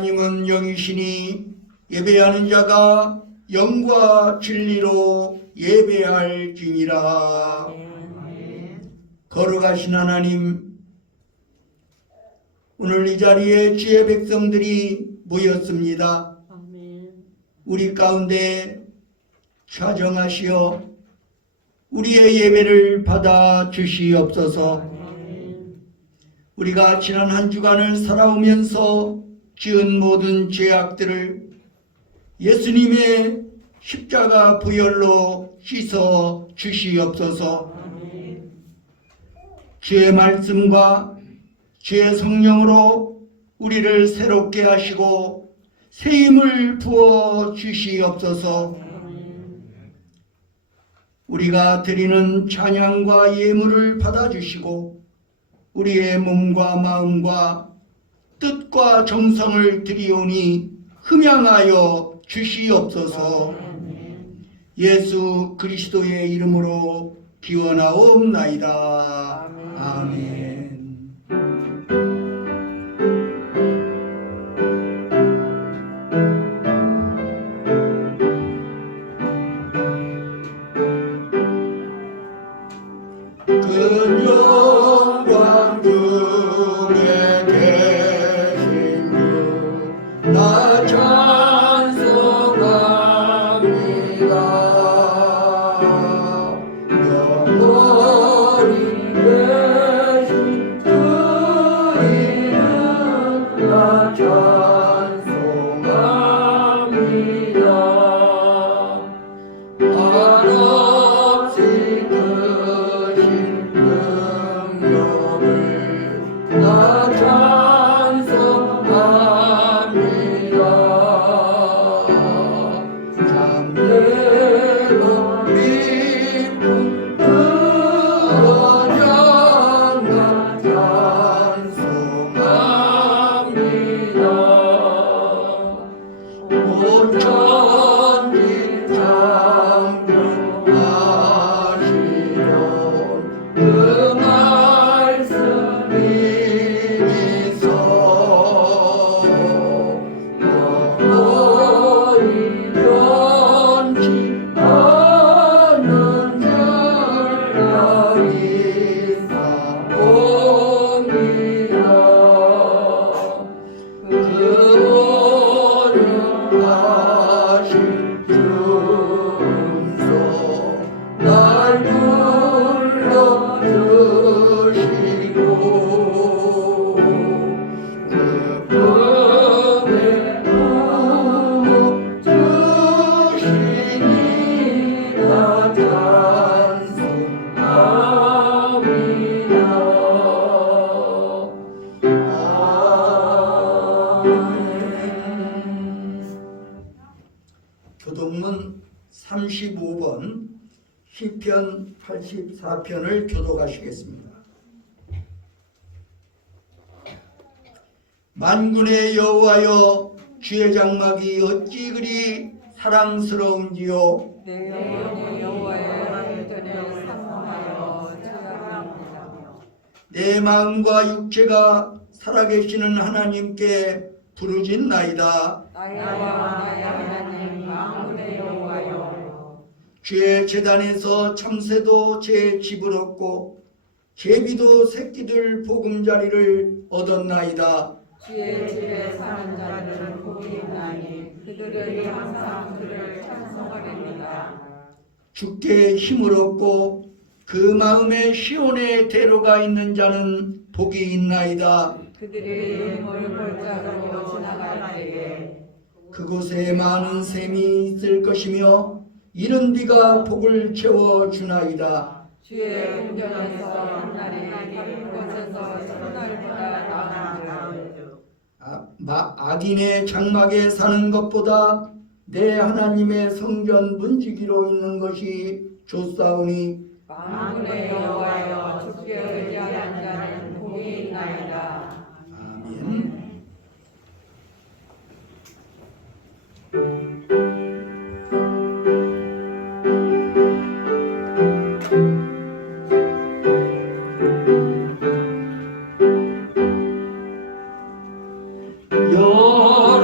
하나님은 영이시니 예배하는 자가 영과 진리로 예배할지니라. 거룩하신 하나님, 오늘 이 자리에 주의 백성들이 모였습니다. 우리 가운데 자정하시어 우리의 예배를 받아 주시옵소서. 우리가 지난 한 주간을 살아오면서 지은 모든 죄악들을 예수님의 십자가 보혈로 씻어 주시옵소서. 주의 말씀과 주의 성령으로 우리를 새롭게 하시고 새 힘을 부어 주시옵소서. 우리가 드리는 찬양과 예물을 받아주시고 우리의 몸과 마음과 뜻과 정성을 드리오니 흠양하여 주시옵소서. 예수 그리스도의 이름으로 기원하옵나이다. 아멘. 그 영광 중에 계신 주 나 찬송합니다. 영원히 계신 주 이름 나 찬송합니다. 한없이 크신 능력을 나 찬송합니다. 참되고 깊은 그 언약 나 찬송합니다. 온 천지 창조하시던 그 말씀이 있어 영원히 변치 않는 줄 여기 사옵니다. 그 거룩하신 중소 날 불러주시고 그 품에 품어 주시니 나 찬송합니다. 아멘. 교동문 35번 시편 84편을 교독하시겠습니다. 만군의 여호와여, 주의 장막이 어찌 그리 사랑스러운지요. 내 영혼이 여호와의 하늘들을 사모하여 찬양합니다. 내 마음과 육체가 살아계시는 하나님께 부르짖나이다. 나와 나의 하나님 만군의 여호와여, 주의 제단에서 참새도 제 집을 얻고 제비도 새끼들 보금자리를 얻었나이다. 주의 집에 사는 자들은 복이 있나니 그들이 항상 그를 찬송하리이다. 주께 힘을 얻고 그 마음에 시온에 데려가 있는 자는 복이 있나이다. 그들이 눈물 골짜기로 지나갈 때에 그곳에 많은 샘이 있을 것이며 이른 비가 복을 채워주나이다. 주의 궁전에서 한날이 다른 곳에서 첫날보다 나은즉 악인의 장막에 사는 것보다 내 하나님의 성전 문지기로 있는 것이 좋사오니 만군의 여호와여, 주께 의지하는 자는 복이 있나이다. 아멘. 여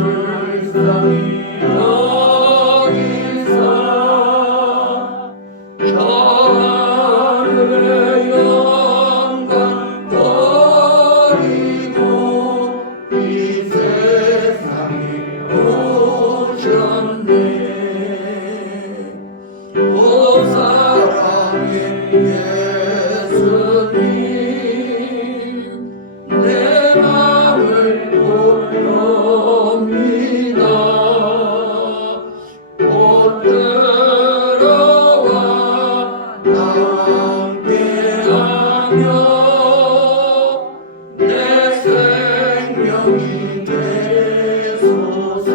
불쌍히 여기사 저 하늘의 영광 버리고 이 세상에 오셨네. 오 사랑의 예수님 내 마음을 보렵니다. 곧 들어와 나와 함께하며 내 생명이 되소서.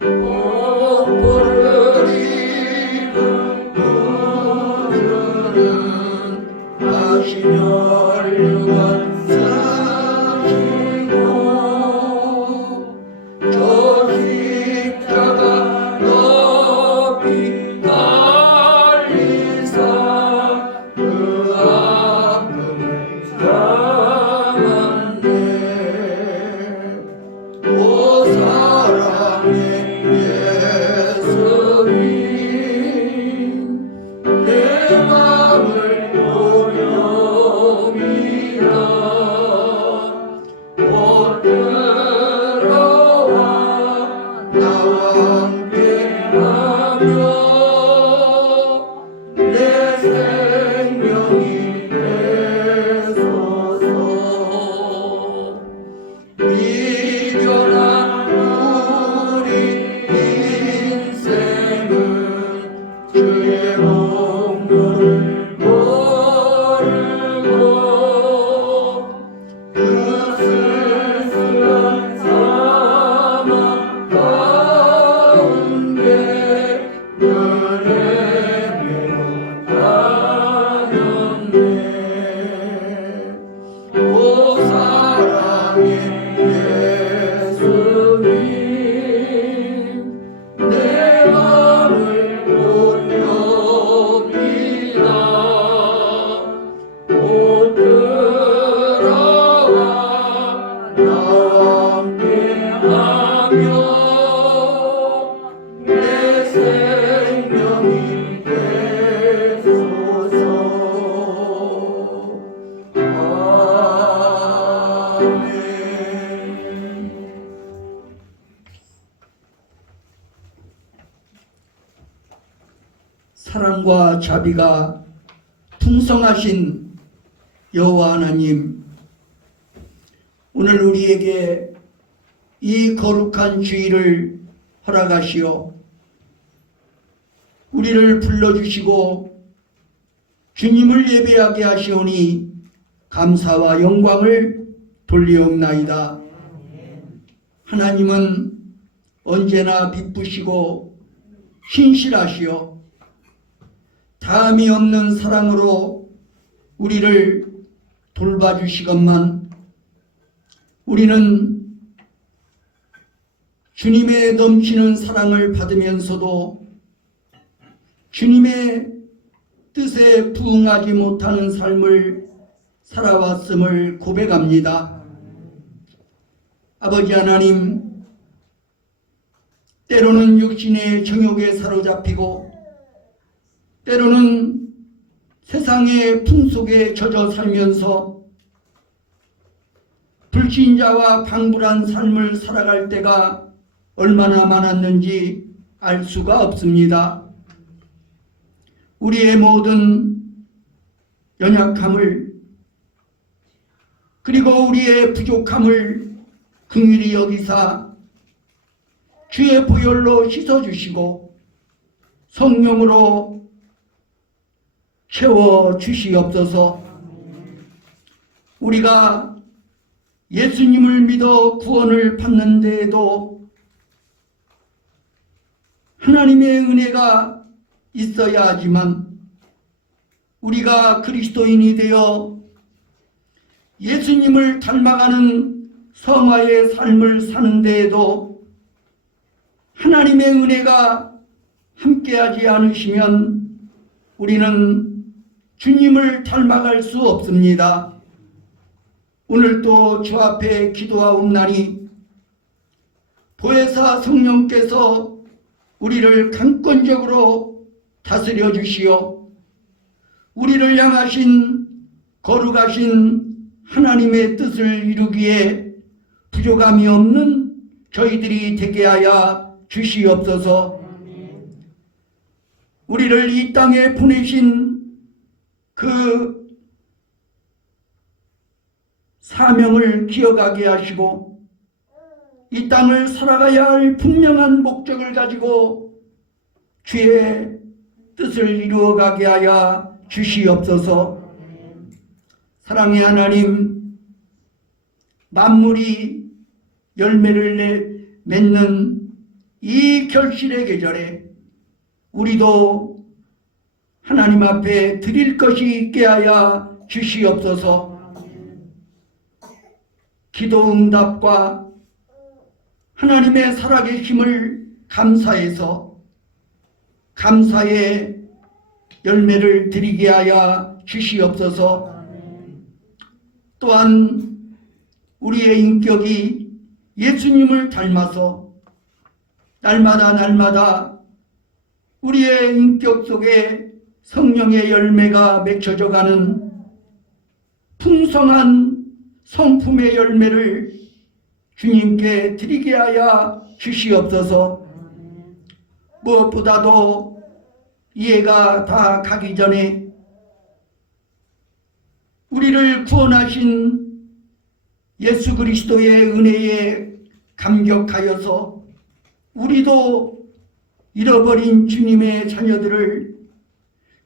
복보를 입은 우주는 하시며 훌륭한 사시고 저 십자가 높이 달리사 그 아픔을 참았네. 오 사랑의 예수님 내 마음을 보렵니다. 곧 들어와 나와 함께하며 내 생명이 되소서. 미련한 우리 인생은 주의 공로를 모르고 그 쓸쓸한 사막 가운데 늘 헤매고 다녔네. 오 사랑의 예수님 내 마음을 보렵니다. 곧 들어와 나와 함께하며 내 생명이 되소서. 아멘. 사랑과 자비가 풍성하신 여호와 하나님, 오늘 우리에게 이 거룩한 주일을 허락하시어 우리를 불러주시고 주님을 예배하게 하시오니 감사와 영광을 돌리옵나이다. 하나님은 언제나 기쁘시고 신실하시오 다함이 없는 사랑으로 우리를 돌봐주시건만 우리는 주님의 넘치는 사랑을 받으면서도 주님의 뜻에 부응하지 못하는 삶을 살아왔음을 고백합니다. 아버지 하나님, 때로는 육신의 정욕에 사로잡히고 때로는 세상의 풍속에 젖어 살면서 불신자와 방불한 삶을 살아갈 때가 얼마나 많았는지 알 수가 없습니다. 우리의 모든 연약함을 그리고 우리의 부족함을 긍휼히 여기사 주의 보혈로 씻어주시고 성령으로 채워주시옵소서. 우리가 예수님을 믿어 구원을 받는 데에도 하나님의 은혜가 있어야 하지만 우리가 그리스도인이 되어 예수님을 닮아가는 성화의 삶을 사는 데에도 하나님의 은혜가 함께하지 않으시면 우리는 주님을 닮아갈 수 없습니다. 오늘도 주 앞에 기도하옵나니 보혜사 성령께서 우리를 강권적으로 다스려 주시어 우리를 향하신 거룩하신 하나님의 뜻을 이루기에 부족함이 없는 저희들이 되게 하여 주시옵소서. 우리를 이 땅에 보내신 그 사명을 기억하게 하시고 이 땅을 살아가야 할 분명한 목적을 가지고 주의 뜻을 이루어가게 하여 주시옵소서. 사랑의 하나님, 만물이 열매를 맺는 이 결실의 계절에 우리도 하나님 앞에 드릴 것이 있게 하여 주시옵소서. 기도 응답과 하나님의 살아계심을 감사해서 감사의 열매를 드리게 하여 주시옵소서. 또한 우리의 인격이 예수님을 닮아서 날마다 우리의 인격 속에 성령의 열매가 맺혀져 가는 풍성한 성품의 열매를 주님께 드리게 하여 주시옵소서. 무엇보다도 이해가 다 가기 전에 우리를 구원하신 예수 그리스도의 은혜에 감격하여서 우리도 잃어버린 주님의 자녀들을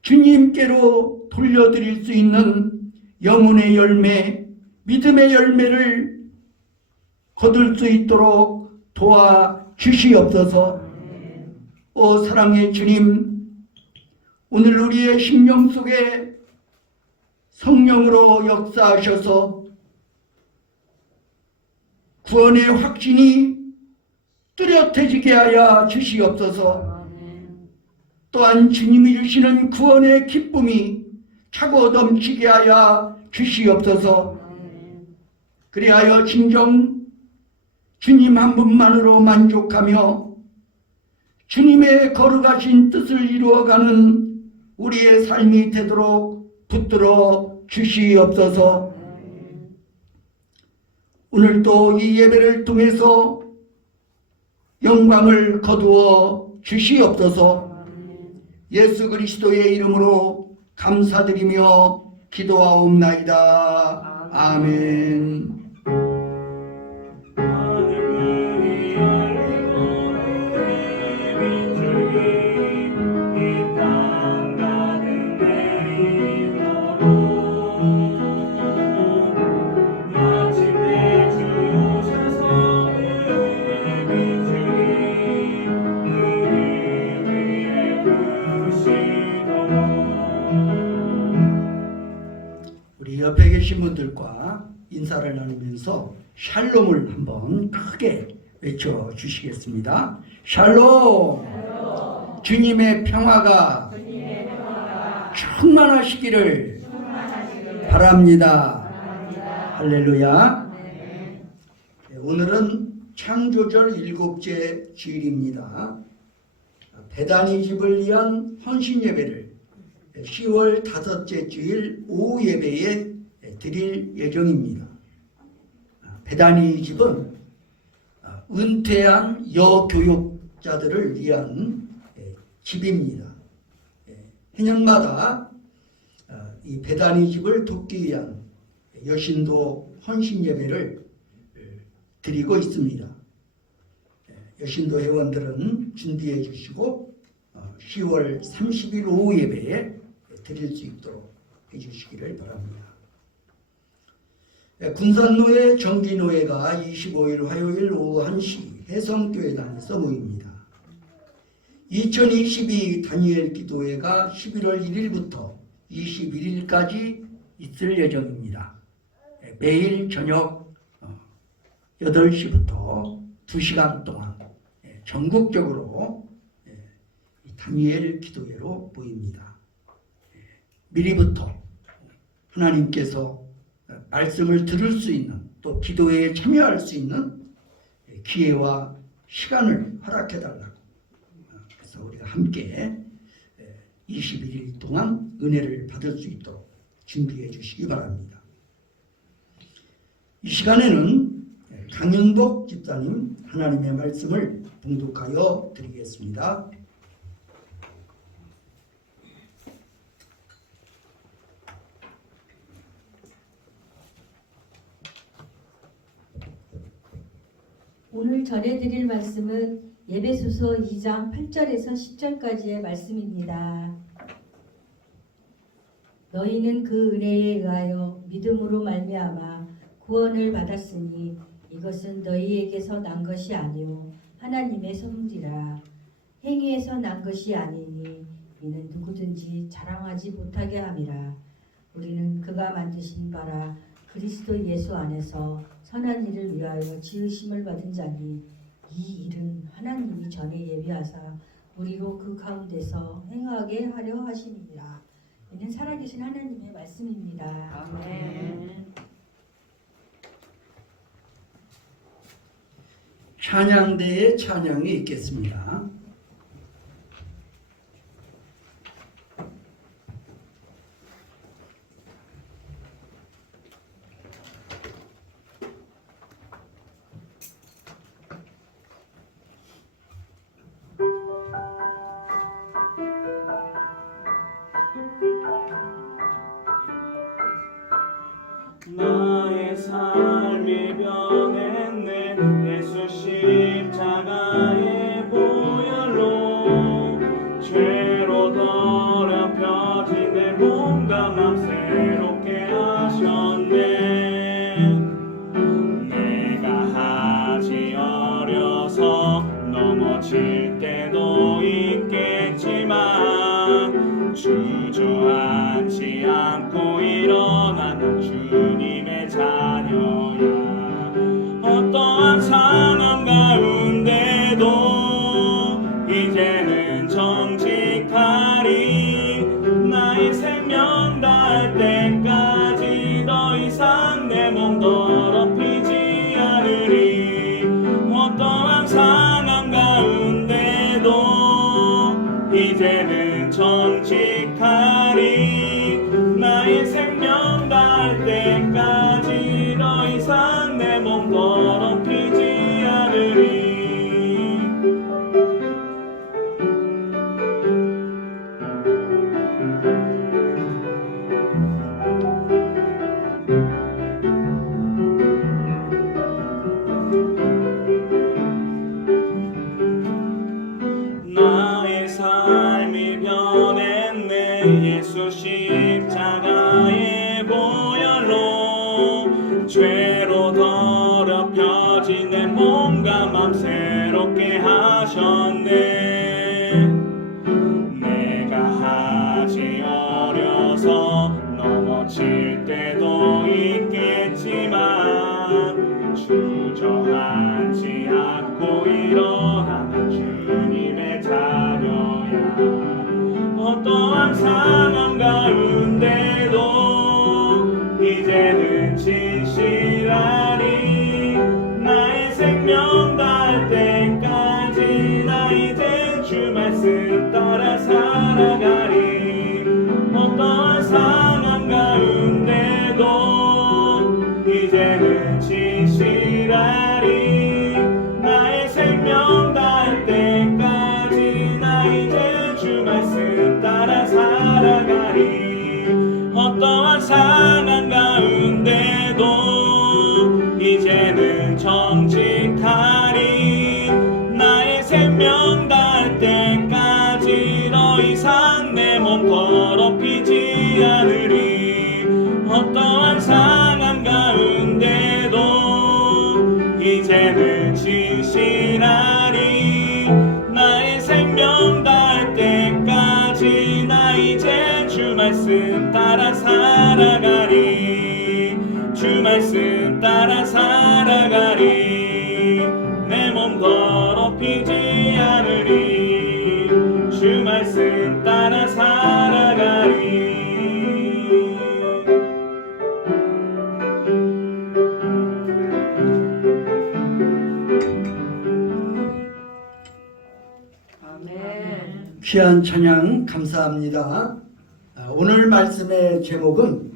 주님께로 돌려드릴 수 있는 영혼의 열매, 믿음의 열매를 거둘 수 있도록 도와주시옵소서. 오 사랑의 주님, 오늘 우리의 심령 속에 성령으로 역사하셔서 구원의 확신이 뚜렷해지게 하여 주시옵소서. 또한 주님이 주시는 구원의 기쁨이 차고 넘치게 하여 주시옵소서. 그리하여 진정 주님 한 분만으로 만족하며 주님의 거룩하신 뜻을 이루어가는 우리의 삶이 되도록 붙들어 주시옵소서. 오늘도 이 예배를 통해서 영광을 거두어 주시옵소서. 예수 그리스도의 이름으로 감사드리며 기도하옵나이다. 아멘. 우리 옆에 계신 분들과 인사를 나누면서 샬롬을 한번 크게 외쳐주시겠습니다. 샬롬! 주님의 평화가 충만하시기를 바랍니다. 할렐루야. 오늘은 창조절 7째 주일입니다. 베다니 집을 위한 헌신 예배를 10월 5째 주일 오후 예배에 드릴 예정입니다. 베다니 집은 은퇴한 여교육자들을 위한 집입니다. 해년마다 이 베다니 집을 돕기 위한 여신도 헌신 예배를 드리고 있습니다. 여신도 회원들은 준비해 주시고 10월 30일 오후 예배에 드릴 수 있도록 해주시기를 바랍니다. 군산노회 정기노회가 25일 화요일 오후 1시 해성교회당에서 모입니다. 2022 다니엘 기도회가 11월 1일부터 21일까지 있을 예정입니다. 매일 저녁 8시부터 2시간 동안 전국적으로 다니엘 기도회로 모입니다. 미리부터 하나님께서 말씀을 들을 수 있는 또 기도회에 참여할 수 있는 기회와 시간을 허락해 달라고. 그래서 우리가 함께 21일 동안 은혜를 받을 수 있도록 준비해 주시기 바랍니다. 이 시간에는 강윤복 집사님 하나님의 말씀을 봉독하여 드리겠습니다. 오늘 전해드릴 말씀은 에베소서 2장 8절에서 10절까지의 말씀입니다. 너희는 그 은혜에 의하여 믿음으로 말미암아 구원을 받았으니 이것은 너희에게서 난 것이 아니요 하나님의 선물이라. 행위에서 난 것이 아니니 이는 누구든지 자랑하지 못하게 함이라. 우리는 그가 만드신 바라 그리스도 예수 안에서 선한 일을 위하여 지으심을 받은 자니 이 일은 하나님이 전에 예비하사 우리로 그 가운데서 행하게 하려 하심이니라. 이는 살아계신 하나님의 말씀입니다. 아멘. 찬양대의 찬양이 있겠습니다. 나의 삶이 변했네 예수 십자가의 보혈로 죄로 더럽혀진 내 몸과 맘 새롭게 하셨네. 내가 하지 어려서 넘어질 때도 있겠지만 주저앉지 않고 일어나는 주님의 자녀야. 어떠한 상황 가운데도 이제는 정직하리. 나의 생명 다할 때까지 더 이상 내 몸 더럽히지 않으리. 어떠한 상황 가운데도 이제는 정직하리. 나의 생명 다할 때까지 더 이상 내 몸 더럽히지 않으리. 나의 삶이 변했네 예수 십자가의 보혈로 죄로 더럽혀진 내 몸과 맘 새롭게 하셨네. 내가 하지 어려서 넘어질 때도 있겠지만 주저앉지 않고 일어나는 주님의 자녀야. 어떠한 상황 가운데도 이제는 진실하리. 나의 생명 다할 때까지 나 이제 주 말씀 따라 살아가리. 어떠한 상황 가운데도 이제는 진실하리. 나의 생명 다할 때까지 나 이제 주 말씀 따라 살아가리. 어떠한 상황 가운데도 이제는 정직하리. 나의 생명 다할 때까지 더 이상 내 몸 더럽히지 않으리. 어떠한 상황 가운데도 이제는 진실하리. 나의 생명 다할 때까지 나 이제 주 말씀 따라 살아가리. 주 말씀 따라 살아가리. 내 몸 더럽히지 않으리. 주 말씀 따라 살아가리. 귀한 찬양 감사합니다. 오늘 말씀의 제목은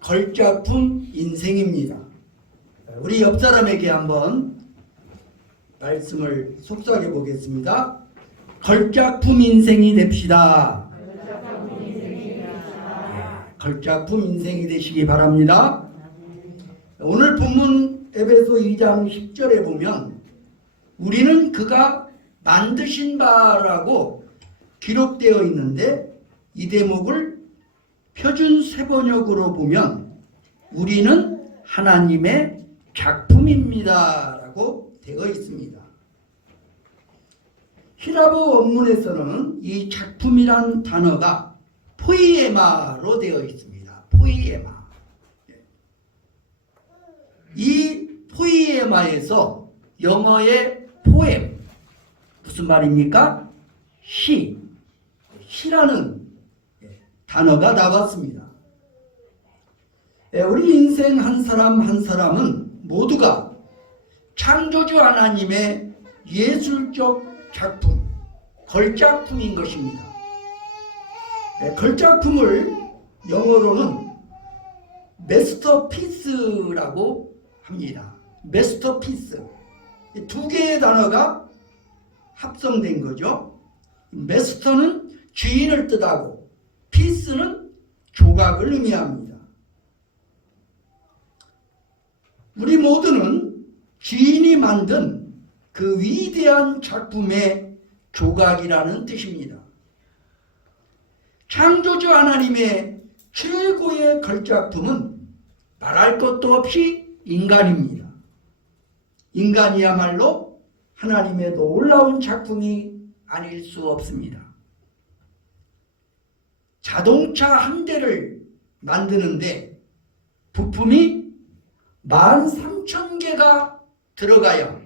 걸작품 인생입니다. 우리 옆 사람에게 한번 말씀을 속삭여 보겠습니다. 걸작품 인생이 됩시다. 걸작품 인생이 되시기 바랍니다. 오늘 본문 에베소 2장 10절에 보면 우리는 그가 만드신 바라고 기록되어 있는데 이 대목을 표준 세번역으로 보면 우리는 하나님의 작품입니다 라고 되어 있습니다. 히라보 원문에서는 이 작품이란 단어가 포이에마로 되어 있습니다. 포이에마. 이 포이에마에서 영어의 포엠, 무슨 말입니까? 시라는 단어가 나왔습니다. 우리 인생 한 사람 한 사람은 모두가 창조주 하나님의 예술적 작품, 걸작품인 것입니다. 걸작품을 영어로는 마스터피스라고 합니다. 마스터피스. 두 개의 단어가 합성된 거죠. 마스터는 주인을 뜻하고 피스는 조각을 의미합니다. 우리 모두는 주인이 만든 그 위대한 작품의 조각이라는 뜻입니다. 창조주 하나님의 최고의 걸작품은 말할 것도 없이 인간입니다. 인간이야말로 하나님의 놀라운 작품이 아닐 수 없습니다. 자동차 한 대를 만드는데 부품이 13,000개가 들어가야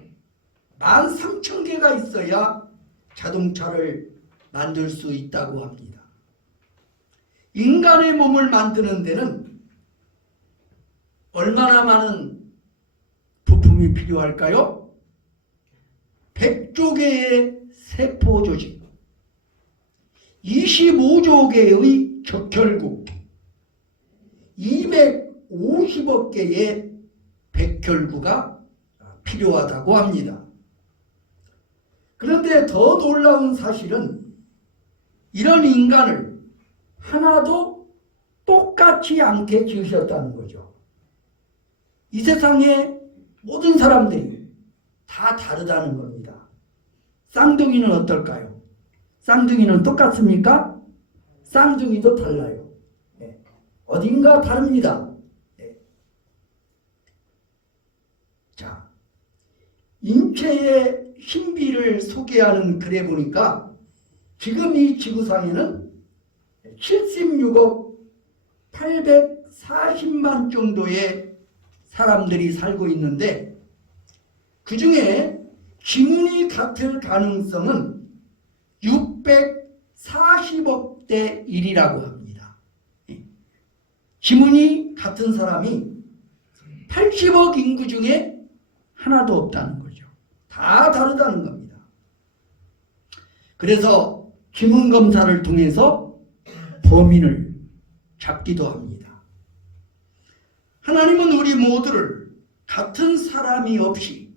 13,000개가 있어야 자동차를 만들 수 있다고 합니다. 인간의 몸을 만드는 데는 얼마나 많은 부품이 필요할까요? 100조 개의 세포 조직, 25조 개의 적혈구, 250억 개의 백혈구가 필요하다고 합니다. 그런데 더 놀라운 사실은 이런 인간을 하나도 똑같이 않게 지으셨다는 거죠. 이 세상의 모든 사람들이 다 다르다는 겁니다. 쌍둥이는 어떨까요? 쌍둥이는 똑같습니까? 쌍둥이도 달라요. 어딘가 다릅니다. 자, 인체의 신비를 소개하는 글에 보니까 지금 이 지구상에는 76억 840만 정도의 사람들이 살고 있는데 그 중에 지문이 같을 가능성은 640억 대 1이라고 합니다. 지문이 같은 사람이 80억 인구 중에 하나도 없다는 거죠. 다 다르다는 겁니다. 그래서 지문 검사를 통해서 범인을 잡기도 합니다. 하나님은 우리 모두를 같은 사람이 없이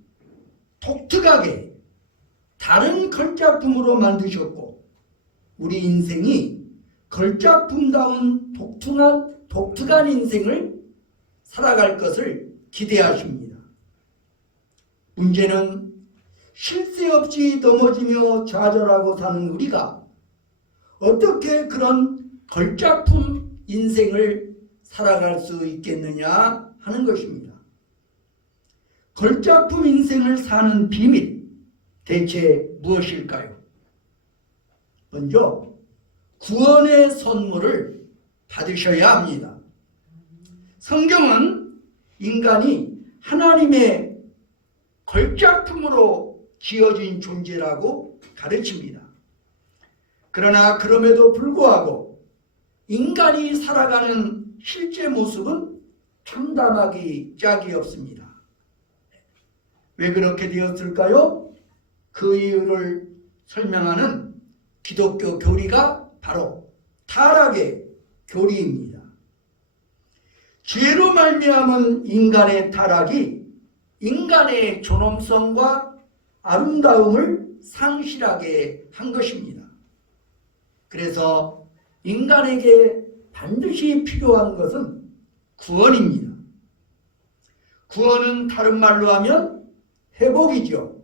독특하게 다른 걸작품으로 만드셨고 우리 인생이 걸작품다운 독특한 인생을 살아갈 것을 기대하십니다. 문제는 쉴 새 없이 넘어지며 좌절하고 사는 우리가 어떻게 그런 걸작품 인생을 살아갈 수 있겠느냐 하는 것입니다. 걸작품 인생을 사는 비밀 대체 무엇일까요? 먼저 구원의 선물을 받으셔야 합니다. 성경은 인간이 하나님의 걸작품으로 지어진 존재라고 가르칩니다. 그러나 그럼에도 불구하고 인간이 살아가는 실제 모습은 참담하기 짝이 없습니다. 왜 그렇게 되었을까요? 그 이유를 설명하는 기독교 교리가 바로 타락의 교리입니다. 죄로 말미암은 인간의 타락이 인간의 존엄성과 아름다움을 상실하게 한 것입니다. 그래서 인간에게 반드시 필요한 것은 구원입니다. 구원은 다른 말로 하면 회복이죠.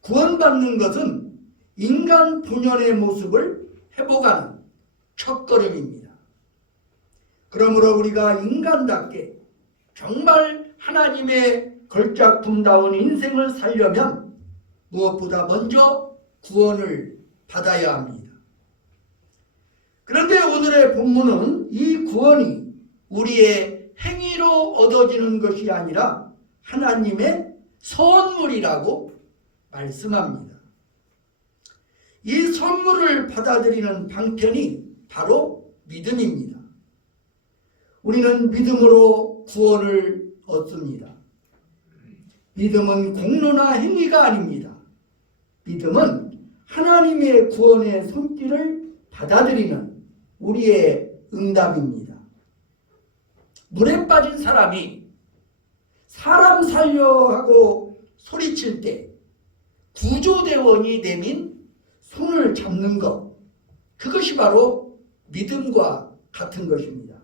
구원받는 것은 인간 본연의 모습을 회복하는 첫걸음입니다. 그러므로 우리가 인간답게 정말 하나님의 걸작품다운 인생을 살려면 무엇보다 먼저 구원을 받아야 합니다. 그런데 오늘의 본문은 이 구원이 우리의 행위로 얻어지는 것이 아니라 하나님의 선물이라고 말씀합니다. 이 선물을 받아들이는 방편이 바로 믿음입니다. 우리는 믿음으로 구원을 얻습니다. 믿음은 공로나 행위가 아닙니다. 믿음은 하나님의 구원의 손길을 받아들이는 우리의 응답입니다. 물에 빠진 사람이 사람 살려 하고 소리칠 때 구조대원이 내민 손을 잡는 것, 그것이 바로 믿음과 같은 것입니다.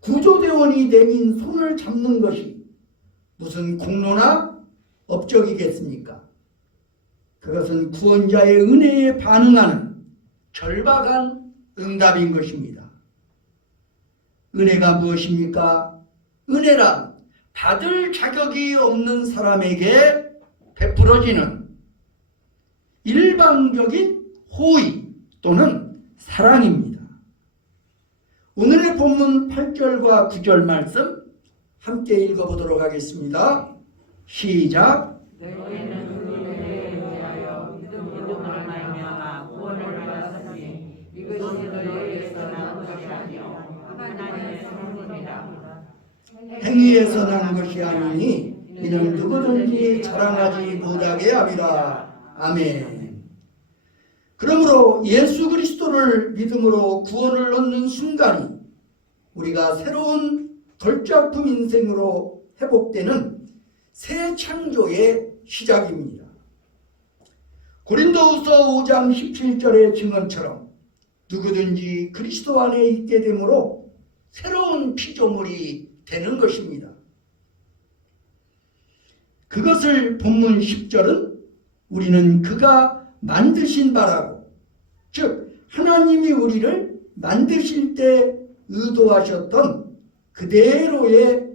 구조대원이 내민 손을 잡는 것이 무슨 공로나 업적이겠습니까? 그것은 구원자의 은혜에 반응하는 절박한 응답인 것입니다. 은혜가 무엇입니까? 은혜란 받을 자격이 없는 사람에게 베풀어지는 일방적인 호의 또는 사랑입니다. 오늘의 본문 8절과 9절 말씀 함께 읽어보도록 하겠습니다. 시작. 너희는 그 은혜에 의하여 믿음으로 말미암아 구원을 받았으니 이것이 너희에게서 난 것이 아니요 하나님의 선물이라. 행위에서 난 것이 아니니 이는 누구든지 자랑하지 못하게 함이라. 아멘. 그러므로 예수 그리스도를 믿음으로 구원을 얻는 순간이 우리가 새로운 걸작품 인생으로 회복되는 새 창조의 시작입니다. 고린도후서 5장 17절의 증언처럼 누구든지 그리스도 안에 있게 되므로 새로운 피조물이 되는 것입니다. 그것을 본문 10절은 우리는 그가 만드신 바라고, 즉 하나님이 우리를 만드실 때 의도하셨던 그대로의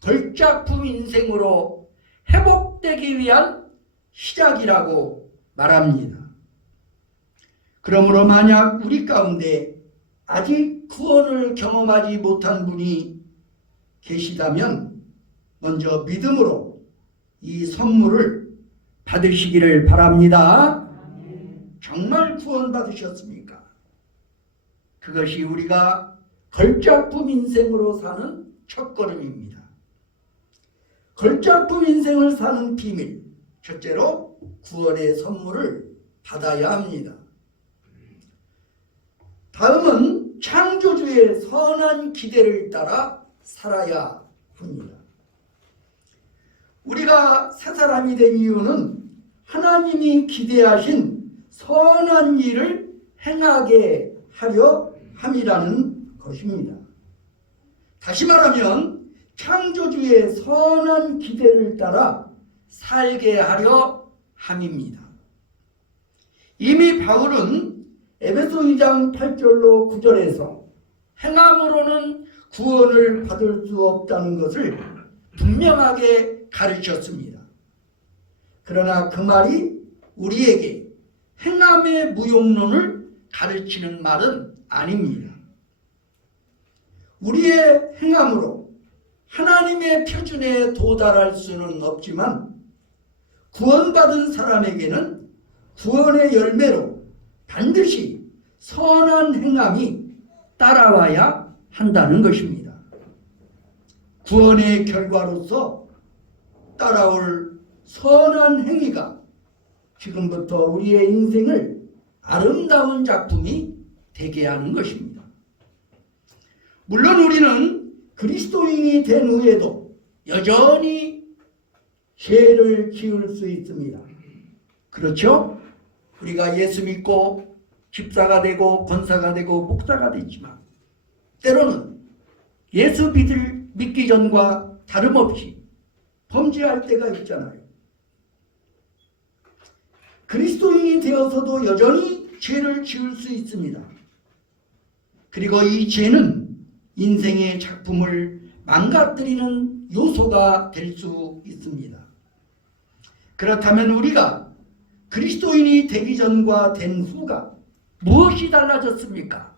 걸작품 인생으로 회복되기 위한 시작이라고 말합니다. 그러므로 만약 우리 가운데 아직 구원을 경험하지 못한 분이 계시다면 먼저 믿음으로 이 선물을 받으시기를 바랍니다. 정말 구원 받으셨습니까? 그것이 우리가 걸작품 인생으로 사는 첫걸음입니다. 걸작품 인생을 사는 비밀, 첫째로 구원의 선물을 받아야 합니다. 다음은 창조주의 선한 기대를 따라 살아야 합니다. 우리가 새 사람이 된 이유는 하나님이 기대하신 선한 일을 행하게 하려 함이라는 것입니다. 다시 말하면 창조주의 선한 기대를 따라 살게 하려 함입니다. 이미 바울은 에베소 2장 8절로 9절에서 행함으로는 구원을 받을 수 없다는 것을 분명하게 가르쳤습니다. 그러나 그 말이 우리에게 행함의 무용론을 가르치는 말은 아닙니다. 우리의 행함으로 하나님의 표준에 도달할 수는 없지만 구원받은 사람에게는 구원의 열매로 반드시 선한 행함이 따라와야 한다는 것입니다. 구원의 결과로서 따라올 선한 행위가 지금부터 우리의 인생을 아름다운 작품이 되게 하는 것입니다. 물론 우리는 그리스도인이 된 후에도 여전히 죄를 지을 수 있습니다. 그렇죠? 우리가 예수 믿고 집사가 되고 권사가 되고 목사가 되지만 때로는 예수 믿기 전과 다름없이 범죄할 때가 있잖아요. 그리스도인이 되어서도 여전히 죄를 지을 수 있습니다. 그리고 이 죄는 인생의 작품을 망가뜨리는 요소가 될 수 있습니다. 그렇다면 우리가 그리스도인이 되기 전과 된 후가 무엇이 달라졌습니까?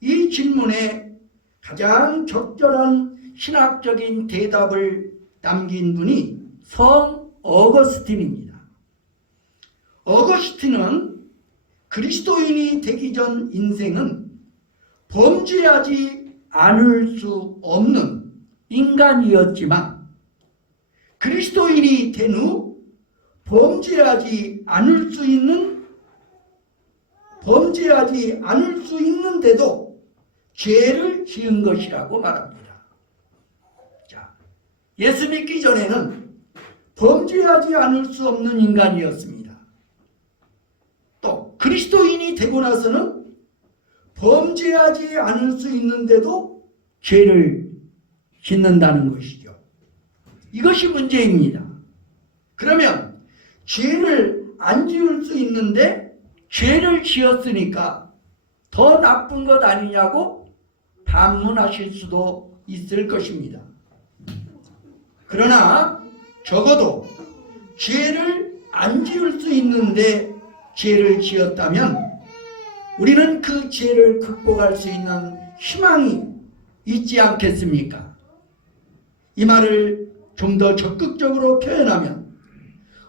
이 질문에 가장 적절한 신학적인 대답을 남긴 분이 성 어거스틴입니다. 어거스틴은 그리스도인이 되기 전 인생은 범죄하지 않을 수 없는 인간이었지만 그리스도인이 된 후 범죄하지 않을 수 있는데도 죄를 지은 것이라고 말합니다. 자, 예수 믿기 전에는 범죄하지 않을 수 없는 인간이었습니다. 또 그리스도인이 되고 나서는 범죄하지 않을 수 있는데도 죄를 짓는다는 것이죠. 이것이 문제입니다. 그러면 죄를 안 지을 수 있는데 죄를 지었으니까 더 나쁜 것 아니냐고 반문하실 수도 있을 것입니다. 그러나 적어도 죄를 안 지을 수 있는데 죄를 지었다면 우리는 그 죄를 극복할 수 있는 희망이 있지 않겠습니까? 이 말을 좀 더 적극적으로 표현하면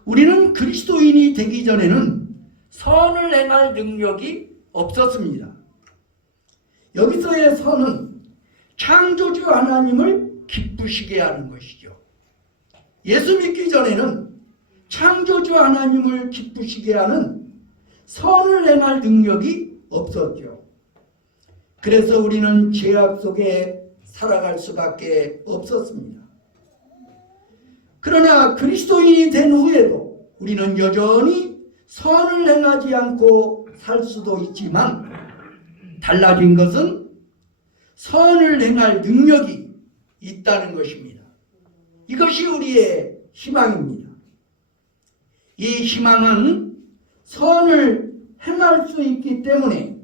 우리는 그리스도인이 되기 전에는 선을 행할 능력이 없었습니다. 여기서의 선은 창조주 하나님을 기쁘시게 하는 것이죠. 예수 믿기 전에는 창조주 하나님을 기쁘시게 하는 선을 행할 능력이 없었죠. 그래서 우리는 죄악 속에 살아갈 수밖에 없었습니다. 그러나 그리스도인이 된 후에도 우리는 여전히 선을 행하지 않고 살 수도 있지만 달라진 것은 선을 행할 능력이 있다는 것입니다. 이것이 우리의 희망입니다. 이 희망은 선을 행할 수 있기 때문에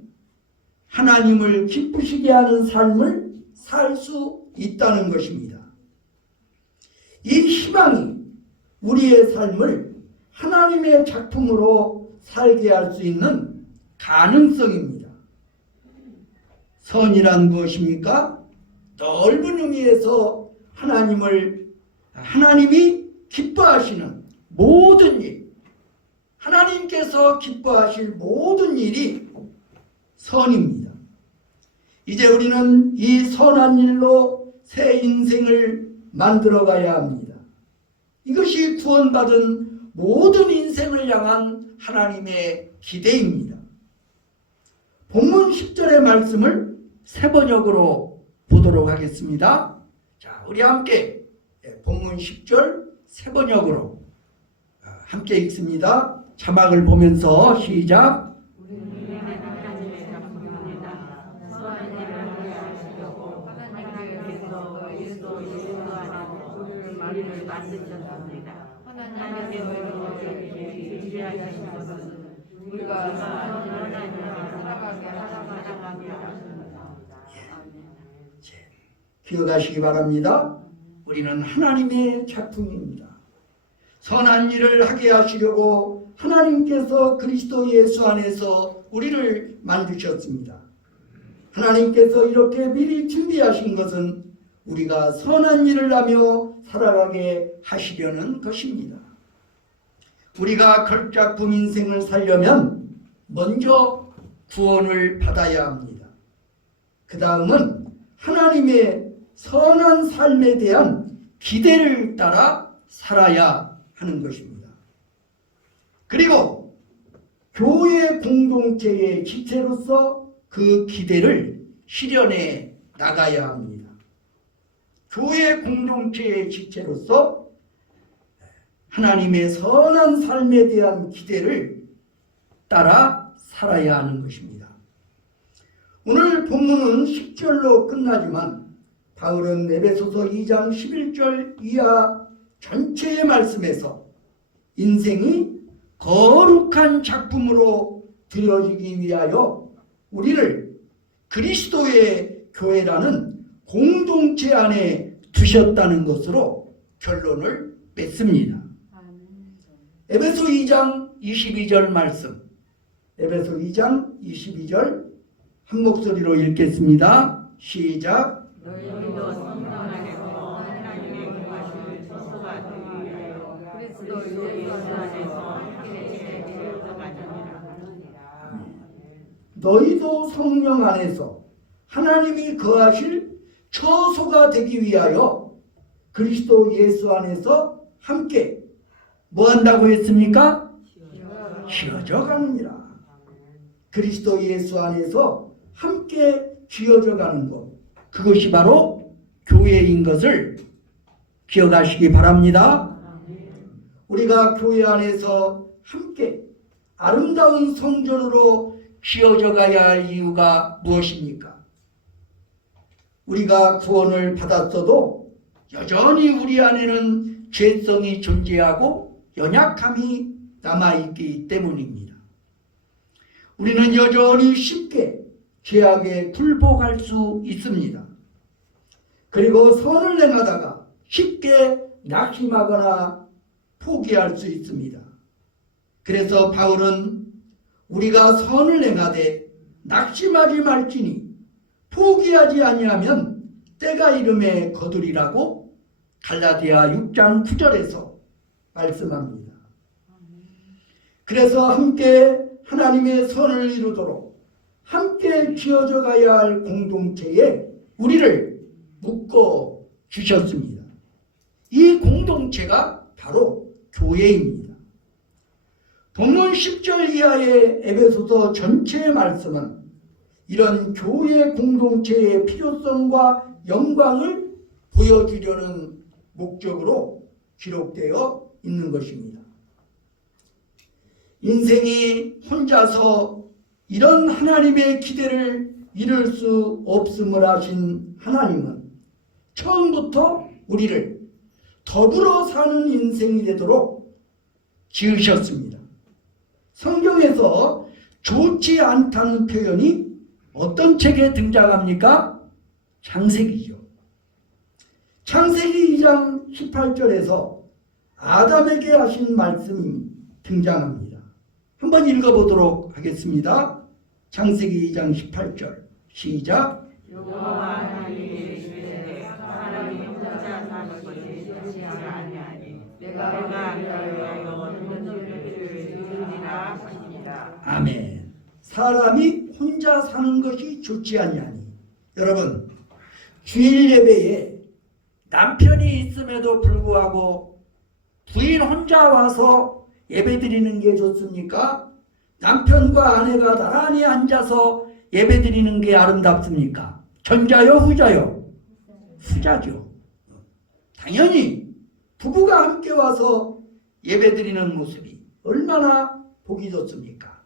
하나님을 기쁘시게 하는 삶을 살 수 있다는 것입니다. 이 희망이 우리의 삶을 하나님의 작품으로 살게 할 수 있는 가능성입니다. 선이란 무엇입니까? 넓은 의미에서 하나님이 기뻐하시는 모든 일, 하나님께서 기뻐하실 모든 일이 선입니다. 이제 우리는 이 선한 일로 새 인생을 만들어가야 합니다. 이것이 구원받은 모든 인생을 향한 하나님의 기대입니다. 본문 10절의 말씀을 새 번역으로 보도록 하겠습니다. 자, 우리 함께 본문 10절 새 번역으로 함께 읽습니다. 자막을 보면서 시작. 기억하시기 바랍니다. 우리는 하나님의 작품입니다. 선한 일을 하게 하시려고 하나님께서 그리스도 예수 안에서 우리를 만드셨습니다. 하나님께서 이렇게 미리 준비하신 것은 우리가 선한 일을 하며 살아가게 하시려는 것입니다. 우리가 걸작품 인생을 살려면 먼저 구원을 받아야 합니다. 그 다음은 하나님의 선한 삶에 대한 기대를 따라 살아야 하는 것입니다. 그리고 교회 공동체의 지체로서 그 기대를 실현해 나가야 합니다. 교회 공동체의 지체로서 하나님의 선한 삶에 대한 기대를 따라 살아야 하는 것입니다. 오늘 본문은 10절로 끝나지만 바울은 에베소서 2장 11절 이하 전체의 말씀에서 인생이 거룩한 작품으로 드려지기 위하여 우리를 그리스도의 교회라는 공동체 안에 두셨다는 것으로 결론을 맺습니다. 에베소 2장 22절 말씀, 에베소 2장 22절 한 목소리로 읽겠습니다. 시작. 너희도 성령 안에서 하나님의 구하심을 처소가 되기 위하여 그리스도 예수 안에서 함께 되어가느니라. 너희도 성령 안에서 하나님이 거하실 처소가 되기 위하여 그리스도 예수 안에서 함께 뭐 한다고 했습니까? 지어져 가느니라. 그리스도 예수 안에서 함께 지어져 가는 것, 그것이 바로 교회인 것을 기억하시기 바랍니다. 우리가 교회 안에서 함께 아름다운 성전으로 지어져 가야 할 이유가 무엇입니까? 우리가 구원을 받았어도 여전히 우리 안에는 죄성이 존재하고 연약함이 남아있기 때문입니다. 우리는 여전히 쉽게 죄악에 굴복할 수 있습니다. 그리고 선을 행하다가 쉽게 낙심하거나 포기할 수 있습니다. 그래서 바울은 우리가 선을 행하되 낙심하지 말지니 포기하지 아니하면 때가 이름에 거두리라고 갈라디아 6장 9절에서 말씀합니다. 그래서 함께 하나님의 선을 이루도록 함께 지어져 가야 할 공동체에 우리를 묶어 주셨습니다. 이 공동체가 바로 교회입니다. 본문 10절 이하의 에베소서 전체의 말씀은 이런 교회 공동체의 필요성과 영광을 보여주려는 목적으로 기록되어 있는 것입니다. 인생이 혼자서 이런 하나님의 기대를 이룰 수 없음을 아신 하나님은 처음부터 우리를 더불어 사는 인생이 되도록 지으셨습니다. 성경에서 좋지 않다는 표현이 어떤 책에 등장합니까? 창세기죠. 창세기 2장 18절에서 아담에게 하신 말씀이 등장합니다. 한번 읽어보도록 하겠습니다. 창세기 2장 18절 시작. 여호와 하나님이 이르시되 사람이 혼자 사는 것이 좋지 아니하니 내가 그를 어느 것을 지으리라 하시니라. 아멘. 사람이 혼자 사는 것이 좋지 아니하니. 여러분, 주일 예배에 남편이 있음에도 불구하고 부인 혼자 와서 예배드리는 게 좋습니까? 남편과 아내가 나란히 앉아서 예배드리는 게 아름답습니까? 전자요, 후자요? 후자죠. 당연히 부부가 함께 와서 예배드리는 모습이 얼마나 보기 좋습니까?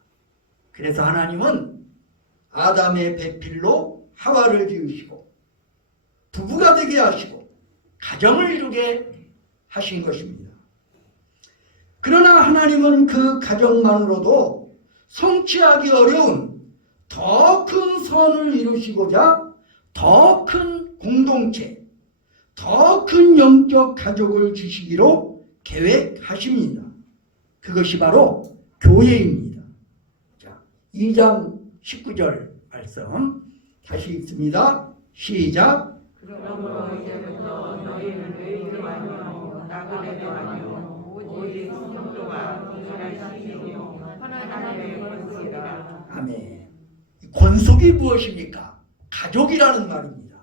그래서 하나님은 아담의 배필로 하와를 지으시고 부부가 되게 하시고 가정을 이루게 하신 것입니다. 그러나 하나님은 그 가정만으로도 성취하기 어려운 더 큰 선을 이루시고자 더 큰 공동체, 더 큰 영적 가족을 주시기로 계획하십니다. 그것이 바로 교회입니다. 자, 2장 19절 말씀 다시 읽습니다. 시작. 그러므로 이제부터 너희는 의도 아니요 나그네도 아니요 오직 성도가 동일한 신이요 하나님의 권속이라. 아멘. 권속이 무엇입니까? 가족이라는 말입니다.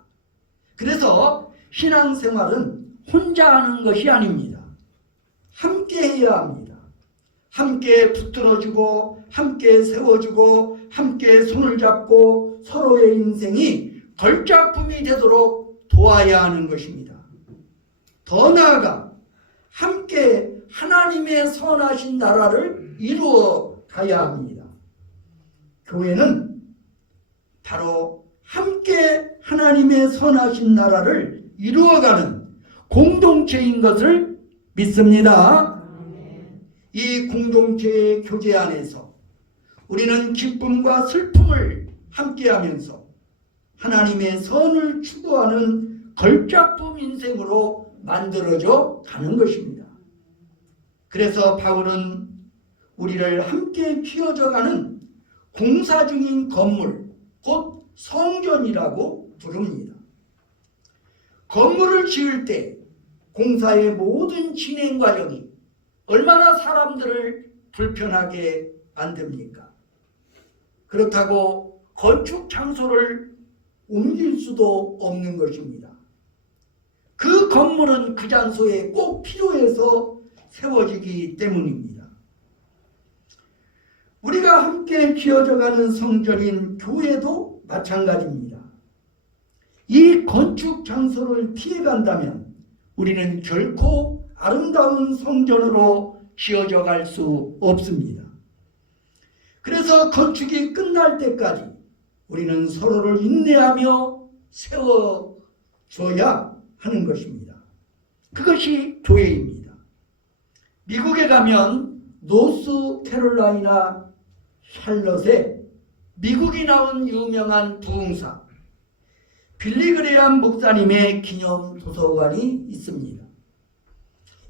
그래서 신앙생활은 혼자 하는 것이 아닙니다. 함께 해야 합니다. 함께 붙들어주고 함께 세워주고 함께 손을 잡고 서로의 인생이 걸작품이 되도록 도와야 하는 것입니다. 더 나아가 함께 하나님의 선하신 나라를 이루어 가야 합니다. 교회는 바로 함께 하나님의 선하신 나라를 이루어가는 공동체인 것을 믿습니다. 이 공동체의 교제 안에서 우리는 기쁨과 슬픔을 함께하면서 하나님의 선을 추구하는 걸작품 인생으로 만들어져 가는 것입니다. 그래서 바울은 우리를 함께 키워져가는 공사 중인 건물, 곧 성전이라고 부릅니다. 건물을 지을 때 공사의 모든 진행 과정이 얼마나 사람들을 불편하게 만듭니까? 그렇다고 건축 장소를 옮길 수도 없는 것입니다. 그 건물은 그 장소에 꼭 필요해서 세워지기 때문입니다. 우리가 함께 지어져가는 성전인 교회도 마찬가지입니다. 이 건축 장소를 피해간다면 우리는 결코 아름다운 성전으로 지어져 갈 수 없습니다. 그래서 건축이 끝날 때까지 우리는 서로를 인내하며 세워줘야 하는 것입니다. 그것이 교회입니다. 미국에 가면 노스캐롤라이나 샬럿에 미국이 나온 유명한 부흥사 빌리 그레이엄 목사님의 기념 도서관이 있습니다.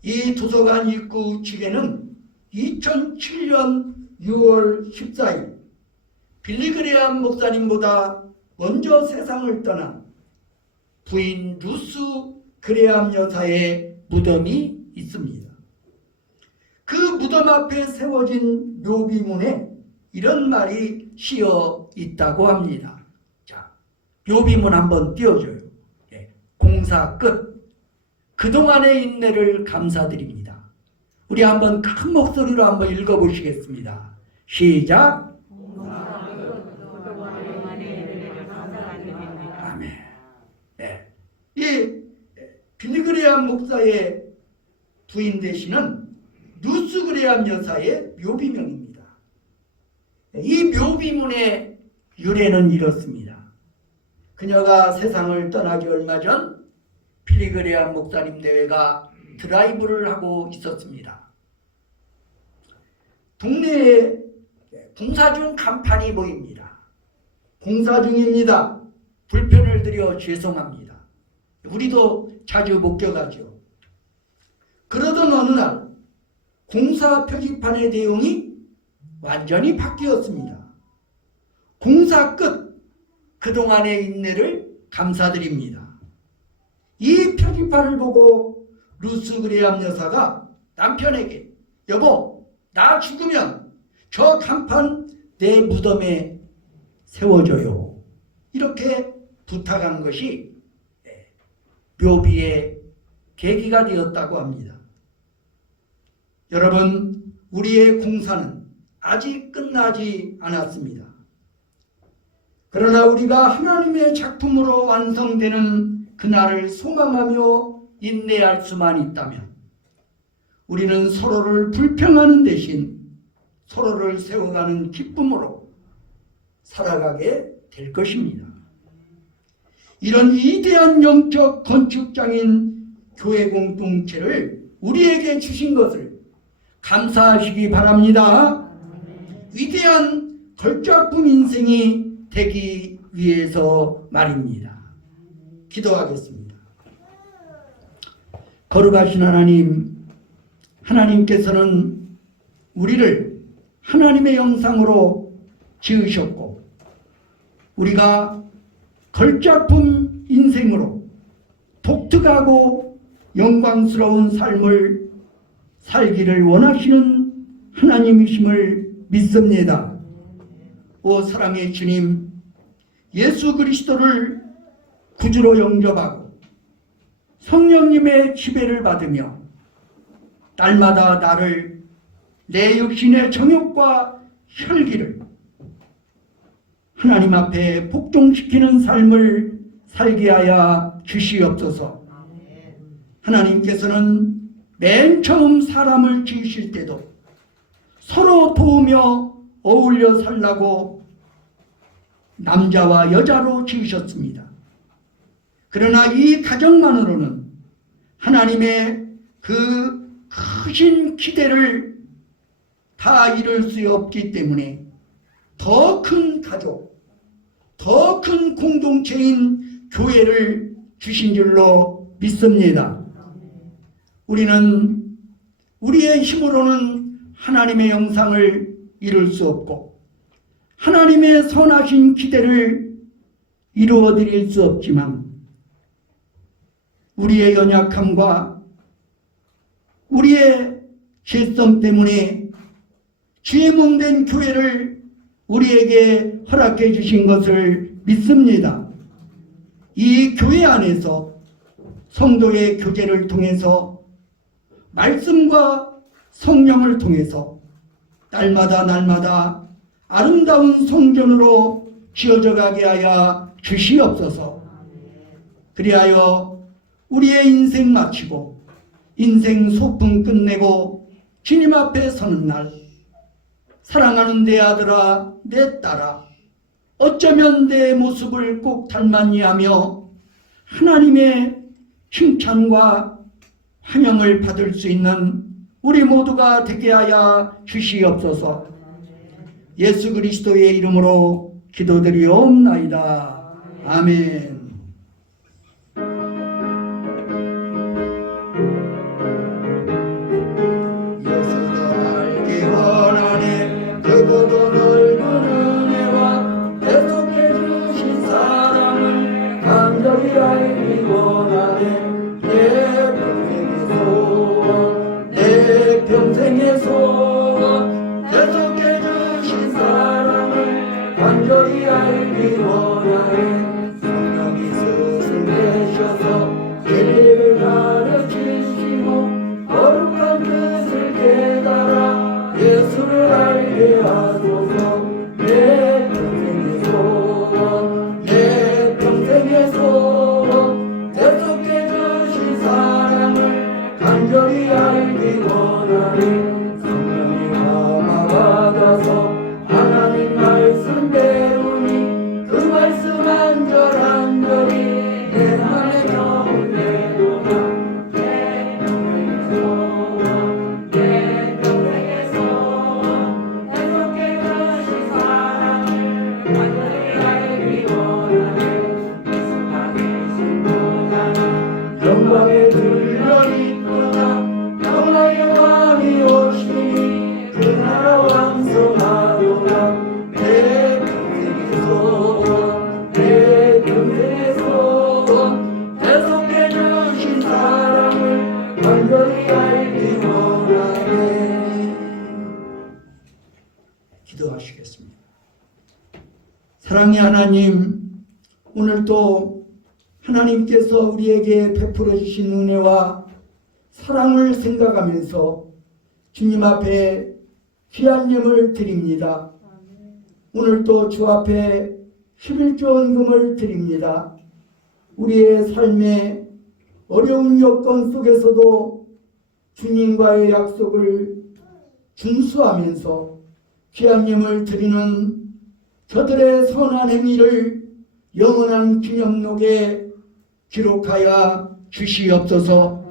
이 도서관 입구 측에는 2007년 6월 14일 빌리 그레이엄 목사님보다 먼저 세상을 떠난 부인 루스 그레이엄 여사의 무덤이 있습니다. 그 무덤 앞에 세워진 묘비문에 이런 말이 씌어 있다고 합니다. 자, 묘비문 한번 띄워줘요. 공사 끝. 그동안의 인내를 감사드립니다. 우리 한번 큰 목소리로 한번 읽어보시겠습니다. 시작. 아멘. 이 빌리 그레이엄 목사의 부인 되시는 루스 그레이엄 여사의 묘비명입니다. 이 묘비문의 유래는 이렇습니다. 그녀가 세상을 떠나기 얼마 전 빌리 그레이엄 목사님 대회가 드라이브를 하고 있었습니다. 동네에 공사 중 간판이 보입니다. 공사 중입니다. 불편을 드려 죄송합니다. 우리도 자주 목격하죠. 그러던 어느 날 공사 표지판의 내용이 완전히 바뀌었습니다. 공사 끝. 그동안의 인내를 감사드립니다. 이 표지판을 보고 루스 그레이엄 여사가 남편에게 여보, 나 죽으면 저 간판 내 무덤에 세워줘요. 이렇게 부탁한 것이 묘비의 계기가 되었다고 합니다. 여러분, 우리의 공사는 아직 끝나지 않았습니다. 그러나 우리가 하나님의 작품으로 완성되는 그날을 소망하며 인내할 수만 있다면 우리는 서로를 불평하는 대신 서로를 세워가는 기쁨으로 살아가게 될 것입니다. 이런 위대한 영적 건축장인 교회 공동체를 우리에게 주신 것을 감사하시기 바랍니다. 위대한 걸작품 인생이 되기 위해서 말입니다. 기도하겠습니다. 거룩하신 하나님, 하나님께서는 우리를 하나님의 형상으로 지으셨고 우리가 걸작품 인생으로 독특하고 영광스러운 삶을 살기를 원하시는 하나님이심을 믿습니다. 오 사랑의 주님, 예수 그리스도를 구주로 영접하고 성령님의 지배를 받으며 날마다 나를 내 육신의 정욕과 혈기를 하나님 앞에 복종시키는 삶을 살게 하여 주시옵소서. 하나님께서는 맨 처음 사람을 지으실 때도 서로 도우며 어울려 살라고 남자와 여자로 지으셨습니다. 그러나 이 가정만으로는 하나님의 그 크신 기대를 다 이룰 수 없기 때문에 더 큰 가족, 더 큰 공동체인 교회를 주신 줄로 믿습니다. 우리는 우리의 힘으로는 하나님의 영상을 이룰 수 없고 하나님의 선하신 기대를 이루어 드릴 수 없지만 우리의 연약함과 우리의 죄성 때문에 죄 몸된 교회를 우리에게 허락해 주신 것을 믿습니다. 이 교회 안에서 성도의 교제를 통해서 말씀과 성령을 통해서 날마다 아름다운 성전으로 지어져 가게 하여 주시옵소서. 그리하여 우리의 인생 마치고 인생 소풍 끝내고 주님 앞에 서는 날 사랑하는 내 아들아 내 딸아 어쩌면 내 모습을 꼭 닮았니 하며 하나님의 칭찬과 환영을 받을 수 있는 우리 모두가 되게 하여 주시옵소서. 예수 그리스도의 이름으로 기도드리옵나이다. 아멘. 예수도 알기 원하네 그보다 넓은 은혜와 계속해 주신 사랑을 간절히 알기 원하네 내 평생의 소원 계속해 주신 사랑을 간절히 알기 원하네 성령이 스승되셔서 진리를 가르치시고 거룩한 뜻을 깨달아 예수를 알게 하소서 내 평생의 소원 내 평생의 소원 계속해 주신 사랑을 간절히 알기 원하네 성령이 감화 받아서 하나님 말씀 배우니 그 말씀 한절한절이 내 맘에 겨울되도다 내 평생의 소원 내 평생의 소원 계속해 주신 사랑을 간절히 알기 원하네 예수가 계신 보좌는 영광에 들려있구나 영광의 왕이 오시니 그 나라 완성하도다 내 평생의 소원 내 평생의 소원 계속해 주신 사랑을 간절히 알기 원하네. 기도하시겠습니다. 사랑의 하나님, 오늘도 하나님께서 우리에게 베풀어 주신 은혜와 사랑을 생각하면서 주님 앞에 귀한 예물 드립니다. 오늘도 주 앞에 11조 헌금을 드립니다. 우리의 삶의 어려운 여건 속에서도 주님과의 약속을 준수하면서 귀한 예물 드리는 저들의 선한 행위를 영원한 기념록에 기록하여 주시옵소서.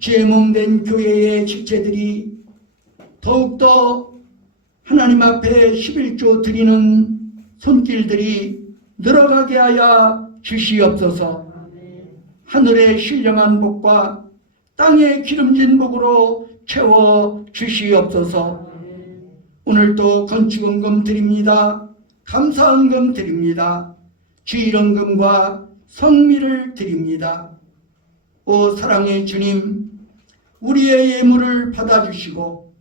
죄 몸된 교회의 지체들이 더욱더 하나님 앞에 11조 드리는 손길들이 늘어가게 하여 주시옵소서. 하늘의 신령한 복과 땅의 기름진 복으로 채워 주시옵소서. 오늘도 건축헌금 드립니다. 감사헌금 드립니다. 주일헌금과 성미를 드립니다. 오 사랑의 주님, 우리의 예물을 받아주시고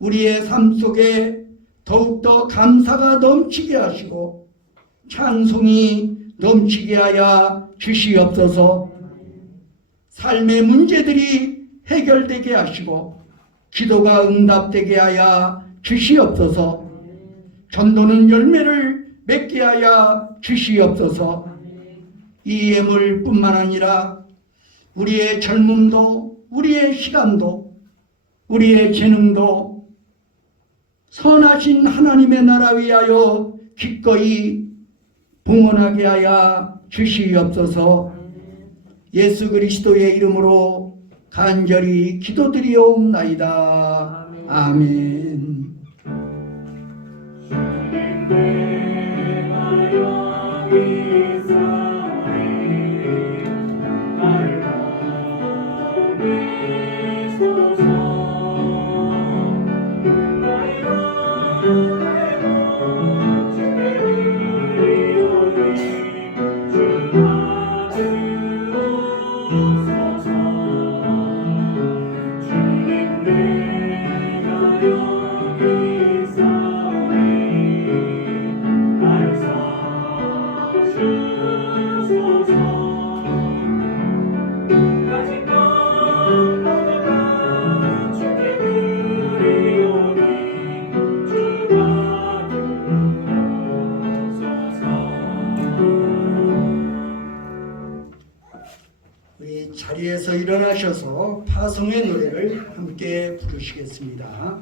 우리의 삶 속에 더욱더 감사가 넘치게 하시고 찬송이 넘치게 하여 주시옵소서. 삶의 문제들이 해결되게 하시고 기도가 응답되게 하여 주시옵소서. 전도는 열매를 맺게 하여 주시옵소서. 이 예물뿐만 아니라 우리의 젊음도, 우리의 시간도, 우리의 재능도 선하신 하나님의 나라 위하여 기꺼이 봉헌하게 하여 주시옵소서. 예수 그리스도의 이름으로 간절히 기도드리옵나이다. 아멘. 우리 자리에서 일어나셔서 파송의 노래를 함께 부르시겠습니다.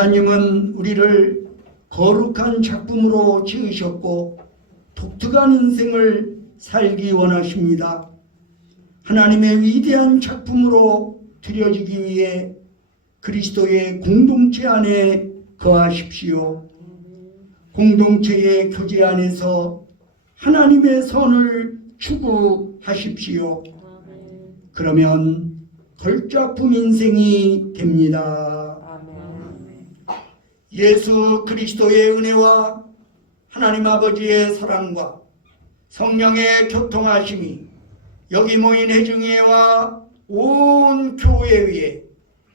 하나님은 우리를 거룩한 작품으로 지으셨고 독특한 인생을 살기 원하십니다. 하나님의 위대한 작품으로 드려지기 위해 그리스도의 공동체 안에 거하십시오. 공동체의 교제 안에서 하나님의 선을 추구하십시오. 그러면 걸작품 인생이 됩니다. 예수 그리스도의 은혜와 하나님 아버지의 사랑과 성령의 교통하심이 여기 모인 회중회와 온 교회 위에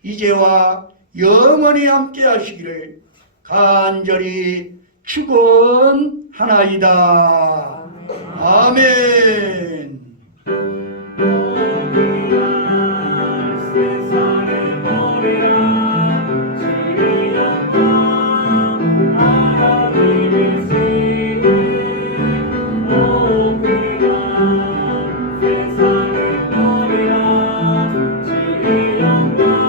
이제와 영원히 함께 하시기를 간절히 축원하나이다. 아멘. 주의 영광